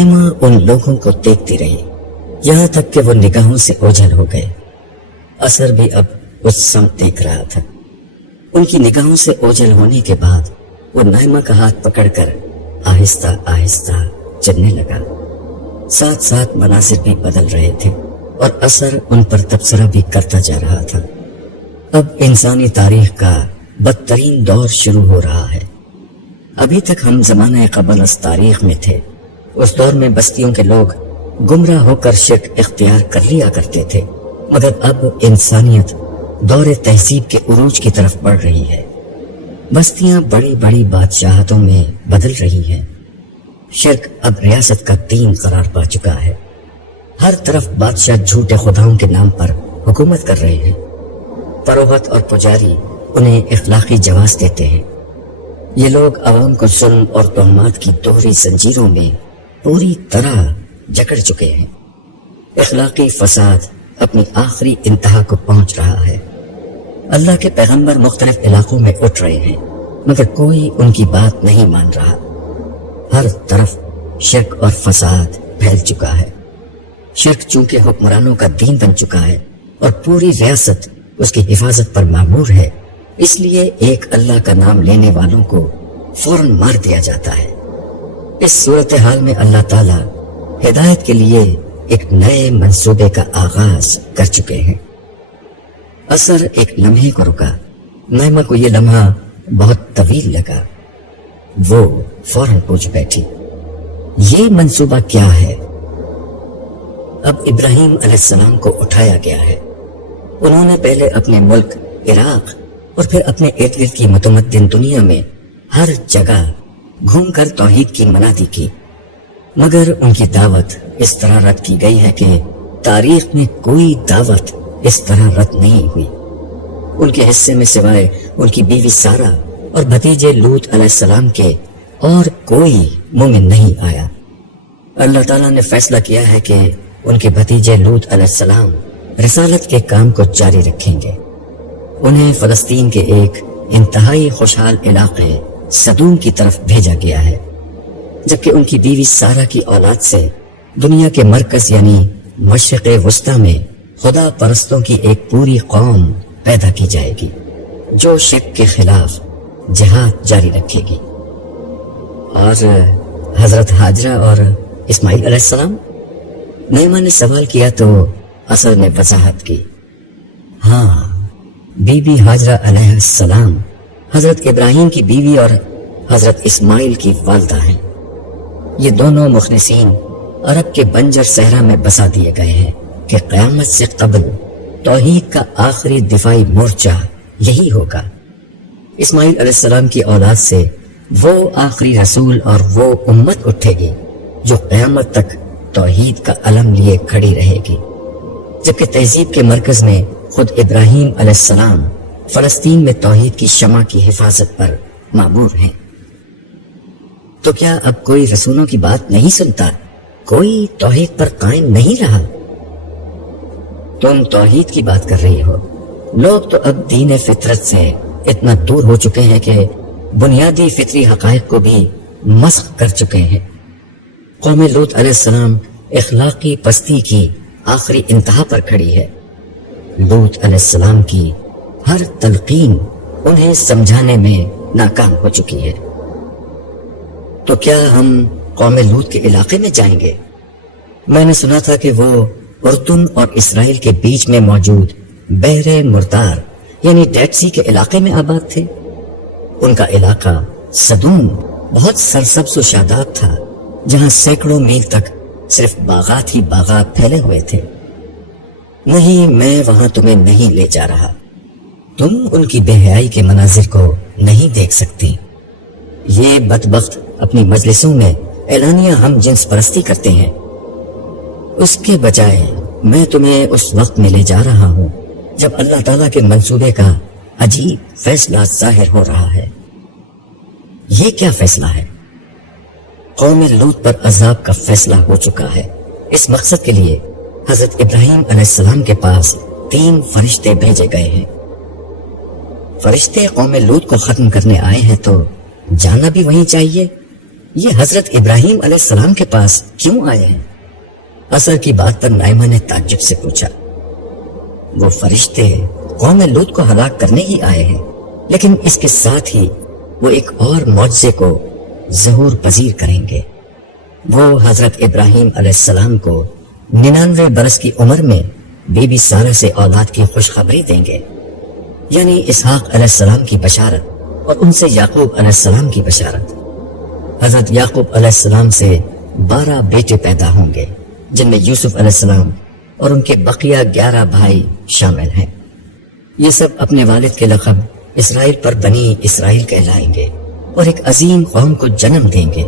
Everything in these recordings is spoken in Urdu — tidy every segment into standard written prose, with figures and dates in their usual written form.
نائمہ ان لوگوں کو دیکھتی رہی یہاں تک کہ وہ نگاہوں سے اوجھل ہو گئے۔ اثر بھی اب اس سمت دیکھ رہا تھا۔ ان کی نگاہوں سے اوجھل ہونے کے بعد وہ نائمہ کا ہاتھ پکڑ کر آہستہ آہستہ چلنے لگا۔ ساتھ ساتھ مناظر بھی بدل رہے تھے اور اثر ان پر تبصرہ بھی کرتا جا رہا تھا۔ اب انسانی تاریخ کا بدترین دور شروع ہو رہا ہے۔ ابھی تک ہم زمانہ قبل از تاریخ میں تھے۔ اس دور میں بستیوں کے لوگ گمراہ ہو کر شرک اختیار کر لیا کرتے تھے، مگر اب انسانیت دور تہذیب کے عروج کی طرف بڑھ رہی ہے۔ بستیاں بڑی بڑی بادشاہتوں میں بدل رہی ہیں۔ شرک اب ریاست کا دین قرار پا چکا ہے۔ ہر طرف بادشاہ جھوٹے خداؤں کے نام پر حکومت کر رہے ہیں۔ پروہت اور پجاری انہیں اخلاقی جواز دیتے ہیں۔ یہ لوگ عوام کو ظلم اور تہمات کی دوہری زنجیروں میں پوری طرح جکڑ چکے ہیں۔ اخلاقی فساد اپنی آخری انتہا کو پہنچ رہا ہے۔ اللہ کے پیغمبر مختلف علاقوں میں اٹھ رہے ہیں، مگر کوئی ان کی بات نہیں مان رہا۔ ہر طرف شرک اور فساد پھیل چکا ہے۔ شرک چونکہ حکمرانوں کا دین بن چکا ہے اور پوری ریاست اس کی حفاظت پر مامور ہے، اس لیے ایک اللہ کا نام لینے والوں کو فوراً مار دیا جاتا ہے۔ اس صورتحال میں اللہ تعالی ہدایت کے لیے ایک نئے منصوبے کا آغاز کر چکے ہیں۔ اثر ایک لمحے کو رکا۔ نائمہ کو یہ لمحہ بہت طویل لگا۔ وہ فوراً پوچھ بیٹھی، یہ منصوبہ کیا ہے؟ اب ابراہیم علیہ السلام کو اٹھایا گیا ہے۔ انہوں نے پہلے اپنے ملک عراق اور پھر اپنے ارد گرد کی متمدن دنیا میں ہر جگہ گھوم کر توحید کی منادی کی، مگر ان کی دعوت اس طرح رد کی گئی ہے کہ تاریخ میں کوئی دعوت اس طرح رد نہیں ہوئی۔ ان کے حصے میں سوائے ان کی بیوی سارہ اور بھتیجے لوط علیہ السلام کے اور کوئی مومن نہیں آیا۔ اللہ تعالیٰ نے فیصلہ کیا ہے کہ ان کے بھتیجے لوط علیہ السلام رسالت کے کام کو جاری رکھیں گے۔ انہیں فلسطین کے ایک انتہائی خوشحال علاقے صدوم کی طرف بھیجا گیا ہے، جبکہ ان کی بیوی سارہ کی اولاد سے دنیا کے مرکز یعنی مشرق وسطی میں خدا پرستوں کی ایک پوری قوم پیدا کی جائے گی جو شرک کے خلاف جہاد جاری رکھے گی۔ اور حضرت ہاجرہ اور اسماعیل علیہ السلام؟ نعمہ نے سوال کیا تو اثر نے وضاحت کی، ہاں، بی بی ہاجرہ علیہ السلام حضرت ابراہیم کی بیوی اور حضرت اسماعیل کی والدہ ہیں۔ یہ دونوں مخلصین عرب کے بنجر صحرا میں بسا دیے گئے ہیں کہ قیامت سے قبل توحید کا آخری دفاعی مورچہ یہی ہوگا۔ اسماعیل علیہ السلام کی اولاد سے وہ آخری رسول اور وہ امت اٹھے گی جو قیامت تک توحید کا علم لیے کھڑی رہے گی، جبکہ تہذیب کے مرکز میں خود ابراہیم علیہ السلام فلسطین میں توحید کی شمع کی حفاظت پر مامور ہیں۔ تو کیا اب کوئی رسولوں کی بات نہیں سنتا؟ کوئی توحید پر قائم نہیں رہا؟ تم توحید کی بات کر رہی ہو۔ لوگ تو اب دین فطرت سے اتنا دور ہو چکے ہیں کہ بنیادی فطری حقائق کو بھی مسخ کر چکے ہیں۔ قوم لوط علیہ السلام اخلاقی پستی کی آخری انتہا پر کھڑی ہے۔ لوط علیہ السلام کی ہر تلقین انہیں سمجھانے میں ناکام ہو چکی ہے۔ تو کیا ہم قوم لوط کے علاقے میں جائیں گے؟ میں نے سنا تھا کہ وہ اردن اور اسرائیل کے بیچ میں موجود بحر مردار یعنی ڈیڈ سی کے علاقے میں آباد تھے۔ ان کا علاقہ صدوم بہت سرسبز و شاداب تھا، جہاں سینکڑوں میل تک صرف باغات ہی باغات پھیلے ہوئے تھے۔ نہیں، میں وہاں تمہیں نہیں لے جا رہا۔ تم ان کی بے حیائی کے مناظر کو نہیں دیکھ سکتی۔ یہ بدبخت اپنی مجلسوں میں اعلانیہ ہم جنس پرستی کرتے ہیں۔ اس کے بجائے میں تمہیں اس وقت میں لے جا رہا ہوں جب اللہ تعالیٰ کے منصوبے کا عجیب فیصلہ ظاہر ہو رہا ہے۔ یہ کیا فیصلہ ہے؟ قوم لوط پر عذاب کا فیصلہ ہو چکا ہے۔ اس مقصد کے لیے حضرت ابراہیم علیہ السلام کے پاس 3 فرشتے بھیجے گئے ہیں۔ فرشتے قوم لوط کو ختم کرنے آئے ہیں تو جانا بھی وہیں چاہیے۔ یہ حضرت ابراہیم علیہ السلام کے پاس کیوں آئے ہیں؟ اثر کی بات پر نائمہ نے تعجب سے پوچھا۔ وہ فرشتے قوم لوط کو ہلاک کرنے ہی آئے ہیں، لیکن اس کے ساتھ ہی وہ ایک اور معجزے کو ظہور پذیر کریں گے۔ وہ حضرت ابراہیم علیہ السلام کو 99 برس کی عمر میں بی بی سارہ سے اولاد کی خوشخبری دیں گے، یعنی اسحاق علیہ السلام کی بشارت، اور ان سے یعقوب علیہ السلام کی بشارت۔ حضرت یعقوب علیہ السلام سے 12 بیٹے پیدا ہوں گے، جن میں یوسف علیہ السلام اور ان کے بقیہ 11 بھائی شامل ہیں۔ یہ سب اپنے والد کے لقب اسرائیل پر بنی اسرائیل کہلائیں گے اور ایک عظیم قوم کو جنم دیں گے۔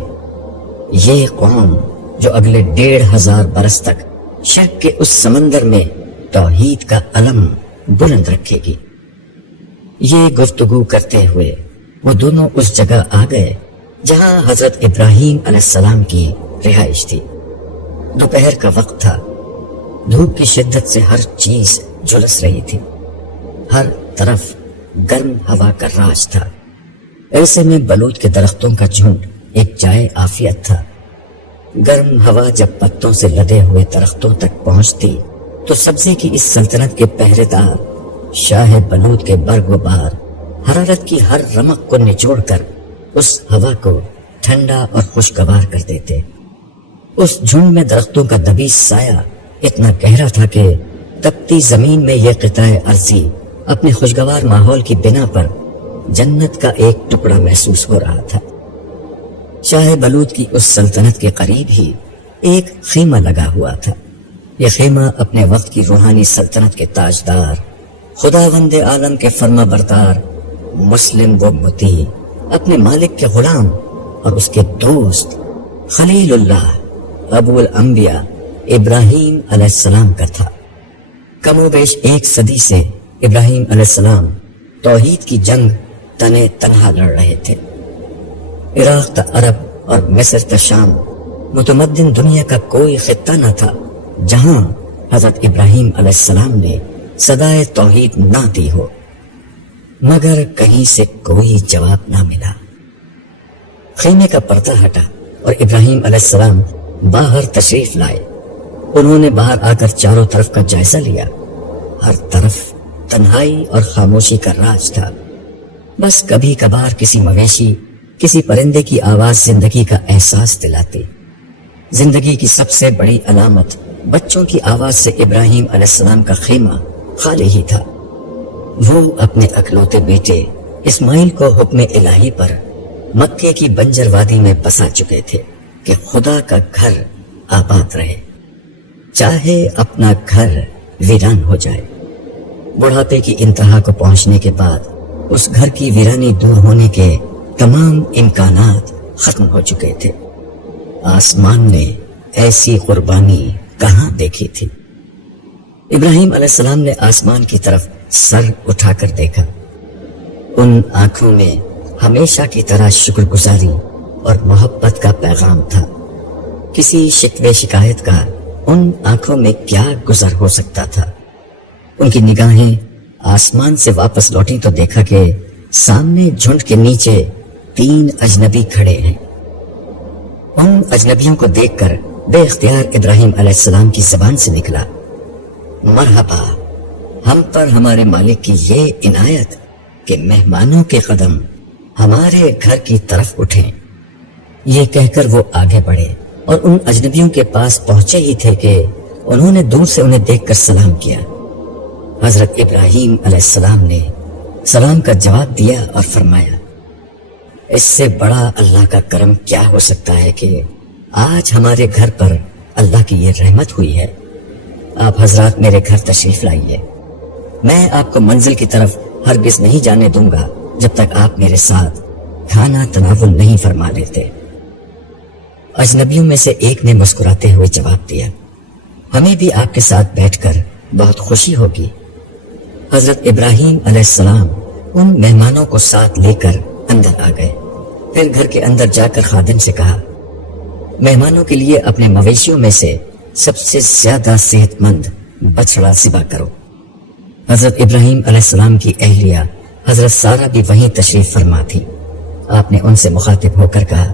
یہ قوم جو اگلے 1500 برس تک شک کے اس سمندر میں توحید کا علم بلند رکھے گی۔ یہ گفتگو کرتے ہوئے وہ دونوں اس جگہ آ گئے جہاں حضرت ابراہیم علیہ السلام کی رہائش تھی۔ دوپہر کا وقت تھا، دھوپ کی شدت سے ہر چیز جھلس رہی تھی، ہر طرف گرم ہوا کا راج تھا۔ ایسے میں بلوط کے درختوں کا جھنڈ ایک جائے عافیت تھا۔ گرم ہوا جب پتوں سے لدے ہوئے درختوں تک پہنچتی تو سبزے کی اس سلطنت کے پہرے دار شاہ بلوط کے برگ و بار حرارت کی ہر رمق کو نچوڑ کر اس ہوا کو ٹھنڈا اور خوشگوار کر دیتے۔ اس جھنڈ میں درختوں کا دبیس سایہ اتنا گہرا تھا کہ تپتی زمین میں یہ قطع ارضی اپنے خوشگوار ماحول کی بنا پر جنت کا ایک ٹکڑا محسوس ہو رہا تھا۔ شاہ بلوط کی اس سلطنت کے قریب ہی ایک خیمہ لگا ہوا تھا۔ یہ خیمہ اپنے وقت کی روحانی سلطنت کے تاجدار، خداوند عالم کے فرما بردار، مسلم و مطیع، اپنے مالک کے غلام اور اس کے دوست خلیل اللہ ابو الانبیاء ابراہیم علیہ السلام کا تھا۔ کم و بیش 1 صدی سے ابراہیم علیہ السلام توحید کی جنگ تنے تنہا لڑ رہے تھے۔ عراق تا عرب اور مصر تا شام، متمدن دنیا کا کوئی خطہ نہ تھا جہاں حضرت ابراہیم علیہ السلام نے صدائے توحید نہ دی ہو، مگر کہیں سے کوئی جواب نہ ملا۔ خیمے کا پردہ ہٹا اور ابراہیم علیہ السلام باہر تشریف لائے۔ انہوں نے باہر آ کر چاروں طرف کا جائزہ لیا۔ ہر طرف تنہائی اور خاموشی کا راج تھا۔ بس کبھی کبھار کسی مویشی، کسی پرندے کی آواز زندگی کا احساس دلاتی۔ زندگی کی سب سے بڑی علامت بچوں کی آواز سے ابراہیم علیہ السلام کا خیمہ خالی ہی تھا۔ وہ اپنے اکلوتے بیٹے اسماعیل کو حکم الہی پر مکے کی بنجر وادی میں بسا چکے تھے کہ خدا کا گھر آباد رہے، چاہے اپنا گھر ویران ہو جائے۔ بڑھاپے کی انتہا کو پہنچنے کے بعد اس گھر کی ویرانی دور ہونے کے تمام امکانات ختم ہو چکے تھے۔ آسمان نے ایسی قربانی کہاں دیکھی تھی؟ ابراہیم علیہ السلام نے آسمان کی طرف سر اٹھا کر دیکھا۔ ان آنکھوں میں ہمیشہ کی طرح شکر گزاری اور محبت کا پیغام تھا۔ کسی شکوے شکایت کا ان آنکھوں میں کیا گزر ہو سکتا تھا؟ ان کی نگاہیں آسمان سے واپس لوٹی تو دیکھا کہ سامنے جھنڈ کے نیچے 3 اجنبی کھڑے ہیں۔ ان اجنبیوں کو دیکھ کر بے اختیار ابراہیم علیہ السلام کی زبان سے نکلا، مرحبا، ہم پر ہمارے مالک کی یہ عنایت کہ مہمانوں کے قدم ہمارے گھر کی طرف اٹھیں۔ یہ کہہ کر وہ آگے بڑھے اور ان اجنبیوں کے پاس پہنچے ہی تھے کہ انہوں نے دور سے انہیں دیکھ کر سلام کیا۔ حضرت ابراہیم علیہ السلام نے سلام کا جواب دیا اور فرمایا، اس سے بڑا اللہ کا کرم کیا ہو سکتا ہے کہ آج ہمارے گھر پر اللہ کی یہ رحمت ہوئی ہے۔ آپ حضرات میرے گھر تشریف لائیے، میں آپ کو منزل کی طرف ہرگز نہیں جانے دوں گا جب تک آپ میرے ساتھ کھانا تناول نہیں فرما لیتے۔ اجنبیوں میں سے ایک نے مسکراتے ہوئے جواب دیا، ہمیں بھی آپ کے ساتھ بیٹھ کر بہت خوشی ہوگی۔ حضرت ابراہیم علیہ السلام ان مہمانوں کو ساتھ لے کر اندر آ گئے، پھر گھر کے اندر جا کر خادم سے کہا، مہمانوں کے لیے اپنے مویشیوں میں سے سب سے زیادہ صحت مند بچڑا ذبح کرو۔ حضرت ابراہیم علیہ السلام کی اہلیہ حضرت سارہ بھی وہیں تشریف فرما تھی۔ آپ نے ان سے مخاطب ہو کر کہا،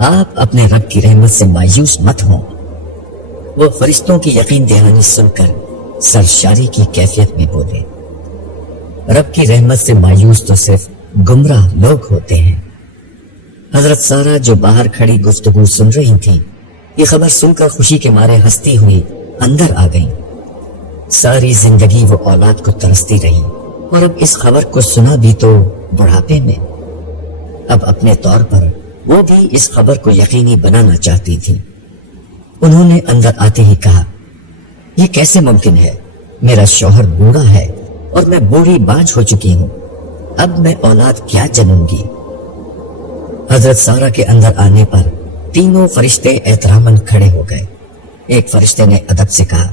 آپ اپنے رب کی رحمت سے مایوس مت ہوں۔ وہ فرشتوں کی یقین دہانی سن کر سرشاری کی کیفیت میں بولے، رب کی رحمت سے مایوس تو صرف گمراہ لوگ ہوتے ہیں۔ حضرت سارہ جو باہر کھڑی گفتگو سن رہی تھی، یہ خبر سن کر خوشی کے مارے ہنستی ہوئی اندر آ گئیں۔ ساری زندگی وہ اولاد کو ترستی رہی اور اب اس خبر کو سنا بھی تو بڑھاپے میں۔ اب اپنے طور پر وہ بھی اس خبر کو یقینی بنانا چاہتی تھی۔ انہوں نے اندر آتے ہی کہا، یہ کیسے ممکن ہے؟ میرا شوہر بوڑھا ہے اور میں بوڑھی باج ہو چکی ہوں، اب میں اولاد کیا جنوں گی؟ حضرت سارہ کے اندر آنے پر تینوں فرشتے احتراماً کھڑے ہو گئے۔ ایک فرشتے نے ادب سے کہا،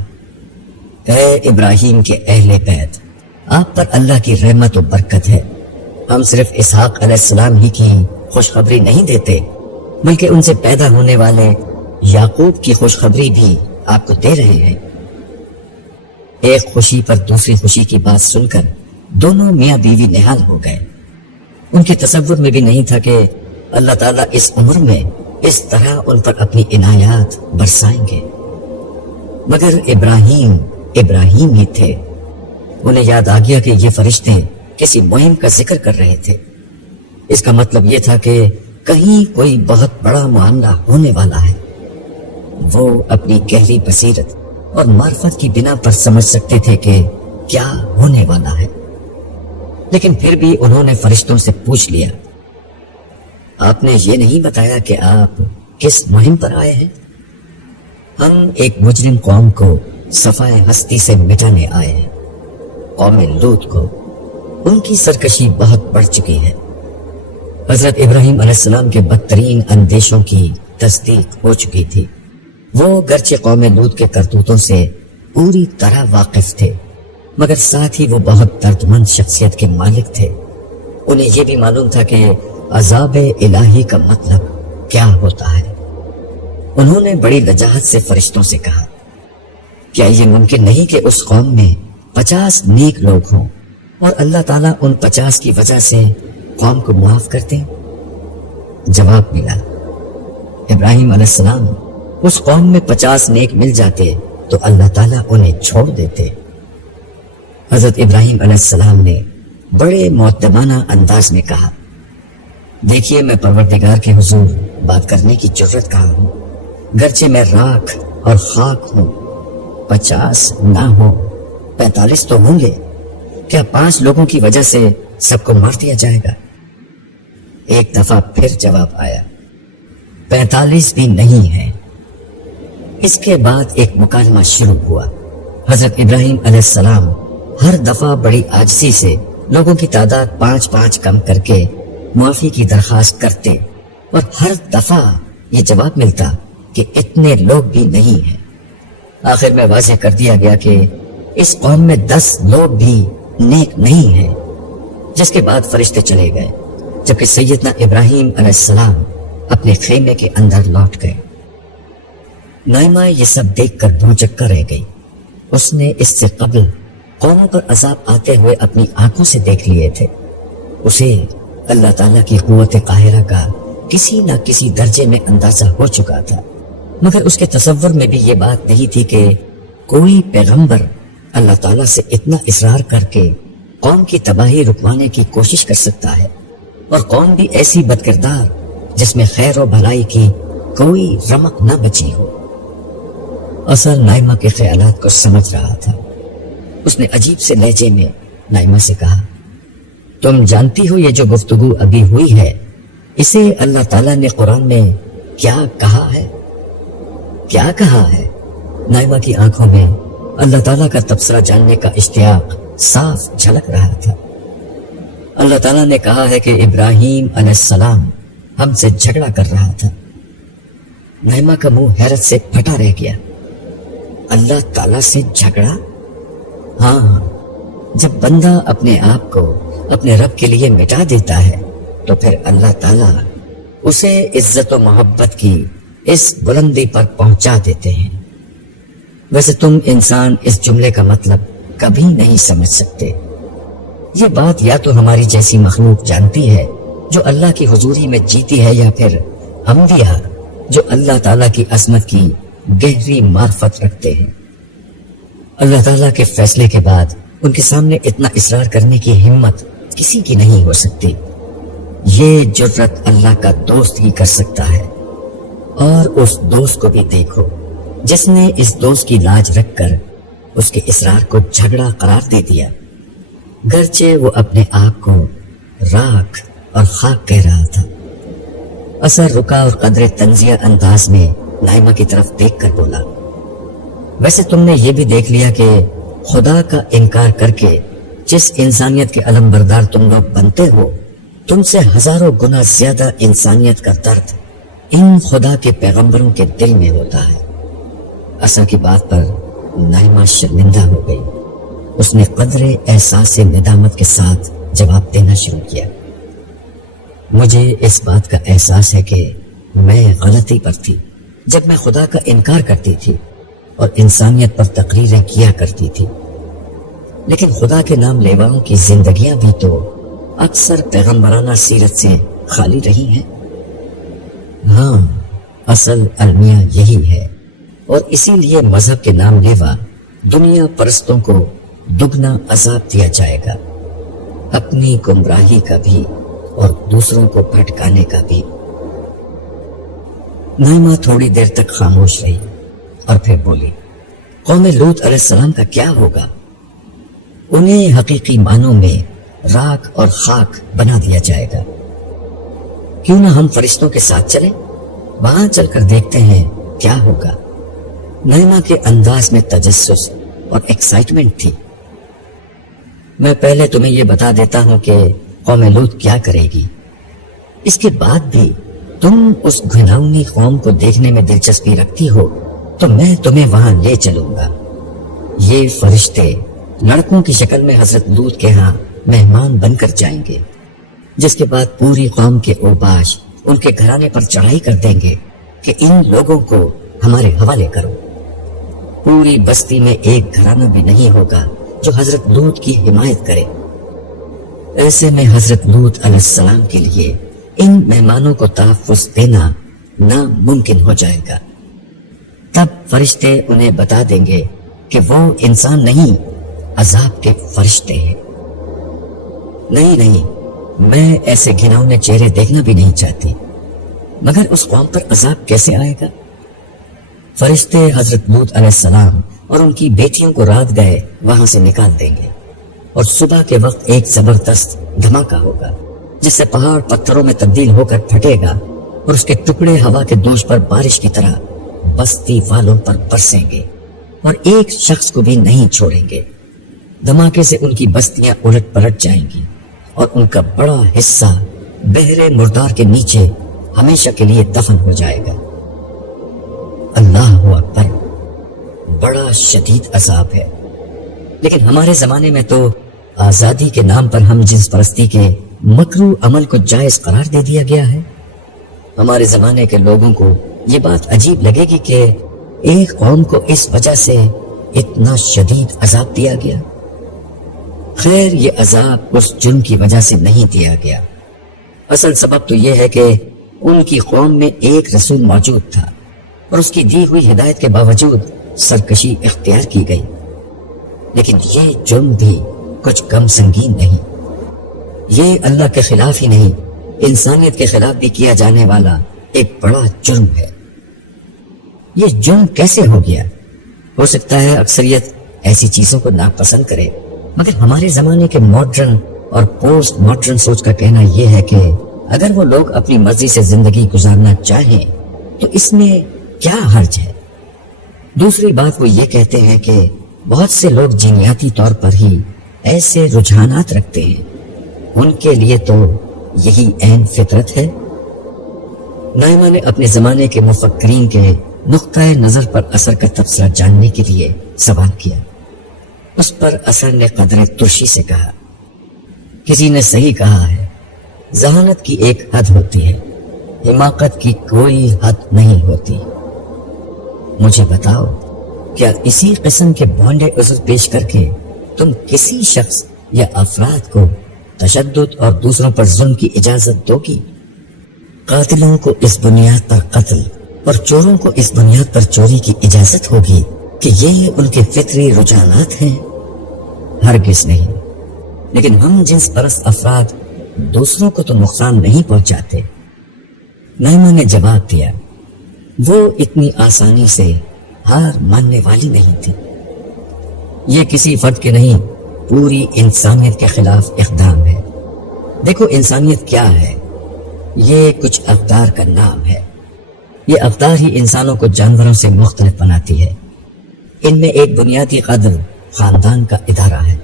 اے ابراہیم کے اہل بیت، آپ پر اللہ کی رحمت و برکت ہے۔ ہم صرف اسحاق علیہ السلام ہی کی خوشخبری نہیں دیتے، بلکہ ان سے پیدا ہونے والے یعقوب کی خوشخبری بھی آپ کو دے رہے ہیں۔ ایک خوشی پر دوسری خوشی کی بات سن کر دونوں میاں بیوی نہال ہو گئے۔ ان کے تصور میں بھی نہیں تھا کہ اللہ تعالیٰ اس عمر میں اس طرح ان پر اپنی عنایات برسائیں گے۔ مگر ابراہیم ہی تھے۔ انہیں یاد آ گیا کہ یہ فرشتے کسی مہم کا ذکر کر رہے تھے۔ اس کا مطلب یہ تھا کہ کہیں کوئی بہت بڑا معاملہ ہونے والا ہے۔ وہ اپنی گہری بصیرت اور معرفت کی بنا پر سمجھ سکتے تھے کہ کیا ہونے والا ہے، لیکن پھر بھی انہوں نے فرشتوں سے پوچھ لیا، آپ نے یہ نہیں بتایا کہ آپ کس مہم پر آئے ہیں؟ ہم ایک مجرم قوم کو صفائے ہستی سے مٹانے آئے ہیں، قوم لوط کو۔ ان کی سرکشی بہت بڑھ چکی ہے۔ حضرت ابراہیم علیہ السلام کے بدترین اندیشوں کی تصدیق ہو چکی تھی۔ وہ گرچہ قوم لوط کے کرتوتوں سے پوری طرح واقف تھے، مگر ساتھ ہی وہ بہت دردمند شخصیت کے مالک تھے۔ انہیں یہ بھی معلوم تھا کہ عذاب الہی کا مطلب کیا ہوتا ہے۔ انہوں نے بڑی لجاجت سے فرشتوں سے کہا، کیا یہ ممکن نہیں کہ اس قوم میں 50 نیک لوگ ہوں اور اللہ تعالیٰ ان 50 کی وجہ سے قوم کو معاف کر دیں؟ جواب ملا، ابراہیم علیہ السلام، اس قوم میں 50 نیک مل جاتے تو اللہ تعالیٰ انہیں چھوڑ دیتے۔ حضرت ابراہیم علیہ السلام نے بڑے مؤدبانہ انداز میں کہا، دیکھیے میں پروردگار کے حضور بات کرنے کی جرت کہاں ہوں، گرچہ میں راکھ اور خاک ہوں۔ 50 نہ ہو 45 تو ہوں گے، کیا 5 لوگوں کی وجہ سے سب کو مار دیا جائے گا؟ ایک دفعہ پھر جواب آیا، 45 بھی نہیں ہے۔ اس کے بعد ایک مکالمہ شروع ہوا۔ حضرت ابراہیم علیہ السلام ہر دفعہ بڑی عاجزی سے لوگوں کی تعداد 5 کم کر کے معافی کی درخواست کرتے، اور ہر دفعہ یہ جواب ملتا کہ اتنے لوگ بھی نہیں ہیں۔ آخر میں واضح کر دیا گیا کہ اس قوم میں 10 لوگ بھی نیک نہیں ہیں، جس کے بعد فرشتے چلے گئے، جبکہ سیدنا ابراہیم علیہ السلام اپنے خیمے کے اندر لوٹ گئے۔ نائمہ یہ سب دیکھ کر بھوچکا رہ گئی۔ اس نے اس سے قبل قوموں پر عذاب آتے ہوئے اپنی آنکھوں سے دیکھ لیے تھے۔ اسے اللہ تعالیٰ کی قوت قاہرہ کا کسی نہ کسی درجے میں اندازہ ہو چکا تھا، مگر اس کے تصور میں بھی یہ بات نہیں تھی کہ کوئی پیغمبر اللہ تعالیٰ سے اتنا اصرار کر کے قوم کی تباہی رکوانے کی کوشش کر سکتا ہے، اور قوم بھی ایسی بدکردار جس میں خیر و بھلائی کی کوئی رمق نہ بچی ہو۔ اصل نائمہ کے خیالات کو سمجھ رہا تھا۔ اس نے عجیب سے لہجے میں نائمہ سے کہا، تم جانتی ہو یہ جو گفتگو ابھی ہوئی ہے، اسے اللہ تعالیٰ نے قرآن میں کیا کہا ہے؟ کیا کہا ہے؟ نائمہ کی آنکھوں میں اللہ تعالیٰ کا تبصرہ جاننے کا اشتیاق صاف جھلک رہا تھا۔ اللہ تعالیٰ نے کہا ہے کہ ابراہیم علیہ السلام ہم سے جھگڑا کر رہا تھا۔ نائمہ کا منہ حیرت سے پھٹا رہ گیا۔ اللہ تعالیٰ سے جھگڑا؟ ہاں، جب بندہ اپنے آپ کو اپنے رب کے لیے مٹا دیتا ہے تو پھر اللہ تعالیٰ اسے عزت و محبت کی اس بلندی پر پہنچا دیتے ہیں۔ ویسے تم انسان اس جملے کا مطلب کبھی نہیں سمجھ سکتے۔ یہ بات یا تو ہماری جیسی مخلوق جانتی ہے جو اللہ کی حضوری میں جیتی ہے، یا پھر انبیاء جو اللہ تعالیٰ کی عظمت کی گہری معرفت رکھتے ہیں، اللہ تعالیٰ کے فیصلے کے بعد ان کے سامنے اتنا اصرار کرنے کی ہمت کسی کی نہیں ہو سکتی۔ یہ جرأت اللہ کا دوست ہی کر سکتا ہے۔ اور اس دوست کو بھی دیکھو جس نے اس دوست کی لاج رکھ کر اس کے اصرار کو جھگڑا قرار دے دیا، گرچہ وہ اپنے آپ کو راکھ اور خاک کہہ رہا تھا۔ اثر رکا اور قدر تنزیہ انداز میں نائمہ کی طرف دیکھ کر بولا، ویسے تم نے یہ بھی دیکھ لیا کہ خدا کا انکار کر کے جس انسانیت کے علم بردار تم لوگ بنتے ہو، تم سے ہزاروں گنا زیادہ انسانیت کا درد ان خدا کے پیغمبروں کے دل میں ہوتا ہے۔ اثر کی بات پر نائمہ شرمندہ ہو گئی۔ اس نے قدر احساس ندامت کے ساتھ جواب دینا شروع کیا، مجھے اس بات کا احساس ہے کہ میں غلطی پر تھی جب میں خدا کا انکار کرتی تھی اور انسانیت پر تقریریں کیا کرتی تھی، لیکن خدا کے نام لیواؤں کی زندگیاں بھی تو اکثر پیغمبرانہ سیرت سے خالی رہی ہیں۔ ہاں، اصل المیہ یہی ہے، اور اسی لیے مذہب کے نام لیوا دنیا پرستوں کو دگنا عذاب دیا جائے گا، اپنی گمراہی کا بھی اور دوسروں کو بھٹکانے کا بھی۔ نائمہ تھوڑی دیر تک خاموش رہی اور پھر بولی، قوم لوط علیہ السلام کا کیا ہوگا؟ انہیں حقیقی معنوں میں راکھ اور خاک بنا دیا جائے گا۔ کیوں نہ ہم فرشتوں کے ساتھ چلیں، وہاں چل کر دیکھتے ہیں کیا ہوگا۔ نائمہ کے انداز میں تجسس اور ایکسائٹمنٹ تھی۔ میں پہلے تمہیں یہ بتا دیتا ہوں کہ قوم لوط کیا کرے گی، اس کے بعد بھی تم اس گھناؤنی قوم کو دیکھنے میں دلچسپی رکھتی ہو تو میں تمہیں وہاں لے چلوں گا۔ یہ فرشتے لڑکوں کی شکل میں حضرت لوط کے ہاں مہمان بن کر جائیں گے، جس کے بعد پوری قوم کے اوباش ان کے گھرانے پر چڑھائی کر دیں گے کہ ان لوگوں کو ہمارے حوالے کرو۔ پوری بستی میں ایک گھرانہ بھی نہیں ہوگا جو حضرت لوط کی حمایت کرے۔ ایسے میں حضرت لوط علیہ السلام کے لیے ان مہمانوں کو تحفظ دینا ناممکن ہو جائے گا۔ تب فرشتے انہیں بتا دیں گے کہ وہ انسان نہیں، عذاب کے فرشتے ہیں۔ نہیں، میں ایسے گھناؤنے چہرے دیکھنا بھی نہیں چاہتی، مگر اس قوم پر عذاب کیسے آئے گا؟ فرشتے حضرت لوط علیہ السلام اور ان کی بیٹیوں کو رات گئے وہاں سے نکال دیں گے، اور صبح کے وقت ایک زبردست دھماکہ ہوگا جس سے پہاڑ پتھروں میں تبدیل ہو کر پھٹے گا اور اس کے ٹکڑے ہوا کے دوش پر بارش کی طرح بستی والوں پر برسیں گے اور ایک شخص کو بھی نہیں چھوڑیں گے۔ دھماکے سے ان کی بستیاں الٹ پلٹ جائیں گی اور ان کا بڑا حصہ بحر مردار کے نیچے ہمیشہ کے لیے دفن ہو جائے گا۔ اللہ اکبر، بڑا شدید عذاب ہے۔ لیکن ہمارے زمانے میں تو آزادی کے نام پر ہم جنس پرستی کے مکروہ عمل کو جائز قرار دے دیا گیا ہے۔ ہمارے زمانے کے لوگوں کو یہ بات عجیب لگے گی کہ ایک قوم کو اس وجہ سے اتنا شدید عذاب دیا گیا۔ خیر، یہ عذاب اس جرم کی وجہ سے نہیں دیا گیا۔ اصل سبب تو یہ ہے کہ ان کی قوم میں ایک رسول موجود تھا اور اس کی دی ہوئی ہدایت کے باوجود سرکشی اختیار کی گئی۔ لیکن یہ جرم بھی کچھ کم سنگین نہیں، یہ اللہ کے خلاف ہی نہیں، انسانیت کے خلاف بھی کیا جانے والا ایک بڑا جرم ہے۔ یہ جرم کیسے ہو گیا؟ ہو سکتا ہے اکثریت ایسی چیزوں کو ناپسند کرے، مگر ہمارے زمانے کے ماڈرن اور پوسٹ ماڈرن سوچ کا کہنا یہ ہے کہ اگر وہ لوگ اپنی مرضی سے زندگی گزارنا چاہیں تو اس میں کیا حرج ہے۔ دوسری بات وہ یہ کہتے ہیں کہ بہت سے لوگ جینیاتی طور پر ہی ایسے رجحانات رکھتے ہیں، ان کے لیے تو یہی عین فطرت ہے۔ نائمہ نے اپنے زمانے کے مفکرین کے نقطۂ نظر پر اثر کا تبصرہ جاننے کے لیے سوال کیا۔ اس پر اثر نے قدر ترشی سے کہا، کسی نے صحیح کہا ہے، ذہانت کی ایک حد ہوتی ہے، حماقت کی کوئی حد نہیں ہوتی۔ مجھے بتاؤ، کیا اسی قسم کے بھونڈے عذر پیش کر کے تم کسی شخص یا افراد کو تشدد اور دوسروں پر ظلم کی اجازت دو گی؟ قاتلوں کو اس بنیاد پر قتل اور چوروں کو اس بنیاد پر چوری کی اجازت ہوگی کہ یہ ان کے فطری رجحانات ہیں؟ ہرگز نہیں۔ لیکن ہم جنس پرست افراد دوسروں کو تو نقصان نہیں پہنچاتے۔ نائمہ نے جواب دیا، وہ اتنی آسانی سے ہار ماننے والی نہیں تھی۔ یہ کسی فرد کے نہیں، پوری انسانیت کے خلاف اقدام ہے۔ دیکھو انسانیت کیا ہے، یہ کچھ اقدار کا نام ہے۔ یہ اقدار ہی انسانوں کو جانوروں سے مختلف بناتی ہے۔ ان میں ایک بنیادی قدر خاندان کا ادارہ ہے۔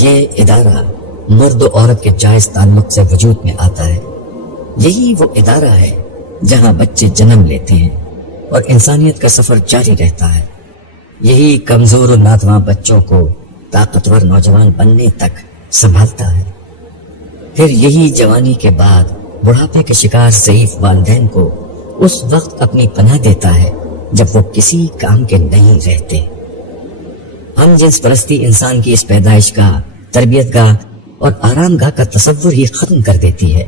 یہ ادارہ مرد و عورت کے جائز تعلق سے وجود میں آتا ہے۔ یہی وہ ادارہ ہے جہاں بچے جنم لیتے ہیں اور انسانیت کا سفر جاری رہتا ہے۔ یہی کمزور و ناتواں بچوں کو طاقتور نوجوان بننے تک سنبھالتا ہے۔ پھر یہی جوانی کے بعد بڑھاپے کے شکار ضعیف والدین کو اس وقت اپنی پناہ دیتا ہے جب وہ کسی کام کے نہیں رہتے۔ ہم جنس پرستی انسان کی اس پیدائش کا، تربیت کا اور آرام گاہ کا تصور ہی ختم کر دیتی ہے۔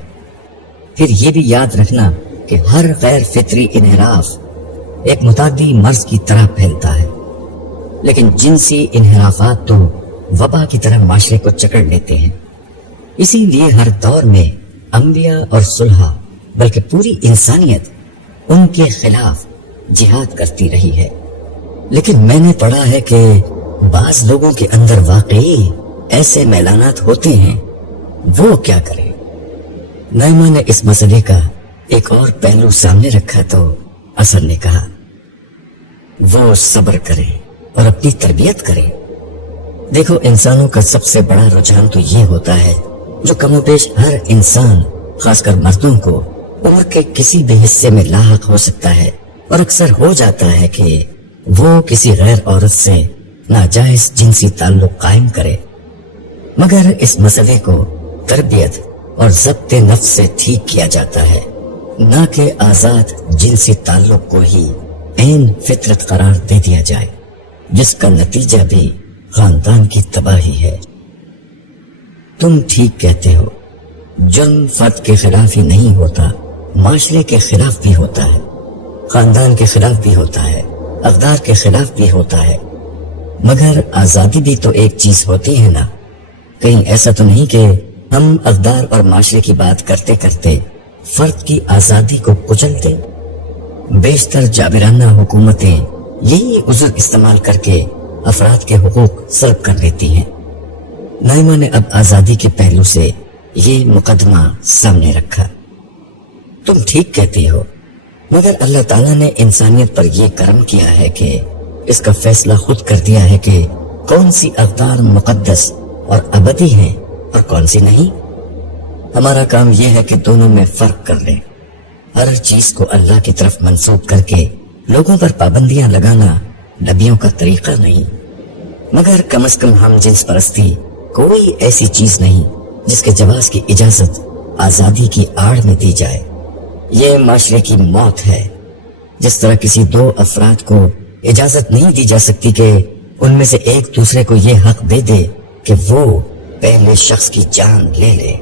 پھر یہ بھی یاد رکھنا کہ ہر غیر فطری انحراف ایک متعدی مرض کی طرح پھیلتا ہے، لیکن جنسی انحرافات تو وبا کی طرح معاشرے کو جکڑ لیتے ہیں۔ اسی لیے ہر دور میں انبیاء اور صلحاء بلکہ پوری انسانیت ان کے خلاف جہاد کرتی رہی ہے۔ لیکن میں نے پڑھا ہے کہ بعض لوگوں کے اندر واقعی ایسے میلانات ہوتے ہیں، وہ کیا کریں؟ نائمہ نے اس مسئلے کا ایک اور پہلو سامنے رکھا تو اثر نے کہا، وہ صبر کرے اور اپنی تربیت کرے۔ دیکھو انسانوں کا سب سے بڑا رجحان تو یہ ہوتا ہے جو کم و بیش ہر انسان، خاص کر مردوں کو، عمر کے کسی بھی حصے میں لاحق ہو سکتا ہے، اور اکثر ہو جاتا ہے کہ وہ کسی غیر عورت سے ناجائز جنسی تعلق قائم کرے۔ مگر اس مسئلے کو تربیت اور ضبط نفس سے ٹھیک کیا جاتا ہے، نہ کہ آزاد جنسی تعلق کو ہی عین فطرت قرار دے دیا جائے، جس کا نتیجہ بھی خاندان کی تباہی ہے۔ تم ٹھیک کہتے ہو، جرم فرد کے خلاف ہی نہیں ہوتا، معاشرے کے خلاف بھی ہوتا ہے، خاندان کے خلاف بھی ہوتا ہے، اقدار کے خلاف بھی ہوتا ہے۔ مگر آزادی بھی تو ایک چیز ہوتی ہے نا۔ کہیں ایسا تو نہیں کہ ہم اقدار اور معاشرے کی بات کرتے کرتے فرد کی آزادی کو کچل دیں؟ بیشتر جابرانہ حکومتیں یہی عذر استعمال کر کے افراد کے حقوق سلب کر لیتی ہیں۔ نائمہ نے اب آزادی کے پہلو سے یہ مقدمہ سامنے رکھا۔ تم ٹھیک کہتی ہو، مگر اللہ تعالیٰ نے انسانیت پر یہ کرم کیا ہے کہ اس کا فیصلہ خود کر دیا ہے کہ کون سی اقدار مقدس اور ابدی ہیں اور کون سی نہیں۔ ہمارا کام یہ ہے کہ دونوں میں فرق کر لیں۔ ہر چیز کو اللہ کی طرف منسوب کر کے لوگوں پر پابندیاں لگانا نبیوں کا طریقہ نہیں۔ مگر کم از کم ہم جنس پرستی کوئی ایسی چیز نہیں جس کے جواز کی اجازت آزادی کی آڑ میں دی جائے۔ یہ معاشرے کی موت ہے۔ جس طرح کسی دو افراد کو اجازت نہیں دی جا سکتی کہ ان میں سے ایک دوسرے کو یہ حق دے دے کہ وہ پہلے شخص کی جان لے لے،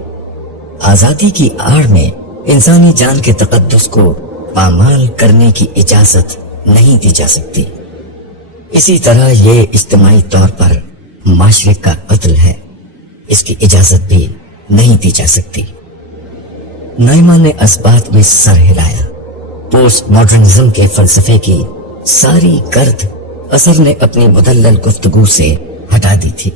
آزادی کی آڑ میں انسانی جان کے تقدس کو پامال کرنے کی اجازت نہیں دی جا سکتی۔ اسی طرح یہ اجتماعی طور پر معاشرے کا قتل ہے، اس کی اجازت بھی نہیں دی جا سکتی۔ نائمہ نے اسبات میں سر ہلایا۔ پوسٹ ماڈرنزم کے فلسفے کی ساری گرد اثر نے اپنی مدلل گفتگو سے ہٹا دی تھی۔